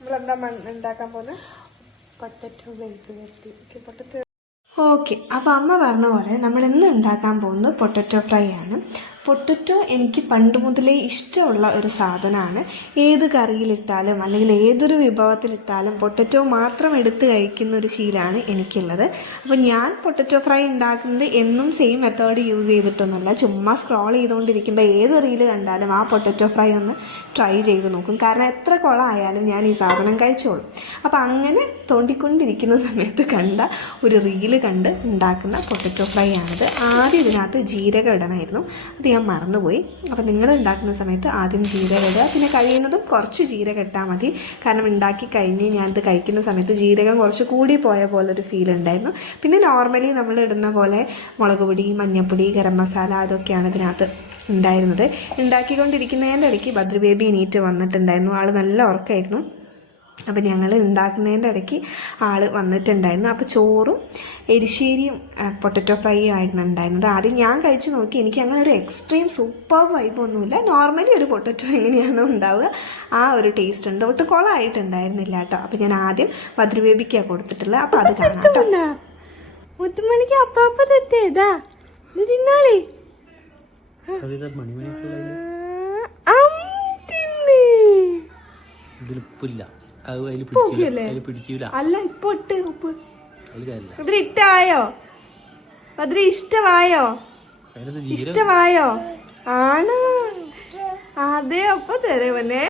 നമ്മളെന്താ ഉണ്ടാക്കാൻ പോകുന്നത്? പൊട്ടറ്റോ മെഴുക്ക് വരട്ടി. പൊട്ടറ്റോ. ഓക്കെ, അപ്പോൾ അമ്മ പറഞ്ഞ പോലെ നമ്മൾ ഇന്ന് ഉണ്ടാക്കാൻ പോകുന്നത് പൊട്ടറ്റോ ഫ്രൈ ആണ്. പൊട്ടറ്റോ എനിക്ക് പണ്ട് മുതലേ ഇഷ്ടമുള്ള ഒരു സാധനമാണ്. ഏത് കറിയിലിട്ടാലും അല്ലെങ്കിൽ ഏതൊരു വിഭവത്തിലിട്ടാലും പൊട്ടറ്റോ മാത്രം എടുത്ത് കഴിക്കുന്ന ഒരു ശീലമാണ് എനിക്കുള്ളത്. അപ്പോൾ ഞാൻ പൊട്ടറ്റോ ഫ്രൈ ഉണ്ടാക്കുന്നത് എന്നും സെയിം മെത്തേഡ് യൂസ് ചെയ്തിട്ടൊന്നുമല്ല. ചുമ്മാ സ്ക്രോൾ ചെയ്തുകൊണ്ടിരിക്കുമ്പോൾ ഏത് റീല് കണ്ടാലും ആ പൊട്ടറ്റോ ഫ്രൈ ഒന്ന് ട്രൈ ചെയ്ത് നോക്കും. കാരണം എത്ര കുളമായാലും ഞാൻ ഈ സാധനം കഴിച്ചോളും. അപ്പോൾ അങ്ങനെ തോണ്ടിക്കൊണ്ടിരിക്കുന്ന സമയത്ത് കണ്ട ഒരു റീല് കണ്ട് ഉണ്ടാക്കുന്ന പൊട്ടറ്റോ ഫ്രൈ ആണിത്. ആദ്യം ഇതിനകത്ത് ജീരകം ഇടണമായിരുന്നു, അത് ഞാൻ മറന്നുപോയി. അപ്പോൾ നിങ്ങൾ ഉണ്ടാക്കുന്ന സമയത്ത് ആദ്യം ജീരകം ഇടുക, പിന്നെ കഴിയുന്നതും കുറച്ച് ജീരകം ഇട്ടാൽ മതി. കാരണം ഉണ്ടാക്കി കഴിഞ്ഞ് ഞാനിത് കഴിക്കുന്ന സമയത്ത് ജീരകം കുറച്ച് കൂടി പോയ പോലൊരു ഫീൽ ഉണ്ടായിരുന്നു. പിന്നെ നോർമലി നമ്മൾ ഇടുന്ന പോലെ മുളക് പൊടി, മഞ്ഞൾപ്പൊടി, ഗരം മസാല അതൊക്കെയാണ് ഇതിനകത്ത് ഉണ്ടായിരുന്നത്. ഉണ്ടാക്കിക്കൊണ്ടിരിക്കുന്നതിൻ്റെ ഇടയ്ക്ക് ഭദ്ര ബേബി എണീറ്റ് വന്നിട്ടുണ്ടായിരുന്നു. ആൾ നല്ല ഉറക്കമായിരുന്നു. അപ്പോൾ ഞങ്ങൾ ഉണ്ടാക്കുന്നതിൻ്റെ ഇടയ്ക്ക് ആൾ വന്നിട്ടുണ്ടായിരുന്നു. അപ്പോൾ ചോറും എരിശ്ശേരിയും പൊട്ടറ്റോ ഫ്രൈ ആയിരുന്നു ഉണ്ടായിരുന്നത്. ആദ്യം ഞാൻ കഴിച്ച് നോക്കി. എനിക്ക് അങ്ങനെ ഒരു എക്സ്ട്രീം സൂപ്പർ വൈബൊന്നുമില്ല. നോർമലി ഒരു പൊട്ടറ്റോ എങ്ങനെയാണോ ഉണ്ടാവുക ആ ഒരു ടേസ്റ്റ് ഉണ്ട്. ഒട്ടും കുളമായിട്ടുണ്ടായിരുന്നില്ല കേട്ടോ. അപ്പോൾ ഞാൻ ആദ്യം ഭദ്ര ബേബിക്കാണ് കൊടുത്തിട്ടുള്ളത്. അപ്പോൾ അത് കാണാം കേട്ടോ. മുത്തുമണിക്ക് അപ്പാപ്പ തെറ്റേതാ തിന്നാളി. അല്ല ഇപ്പൊ ഇട്ട് ഉപ്പ് ഇട്ടായോ? ബദ്രി ഇഷ്ടമായോ? ഇഷ്ടമായോ? ആണോ? അതെ, അപ്പൊ തരവനെ.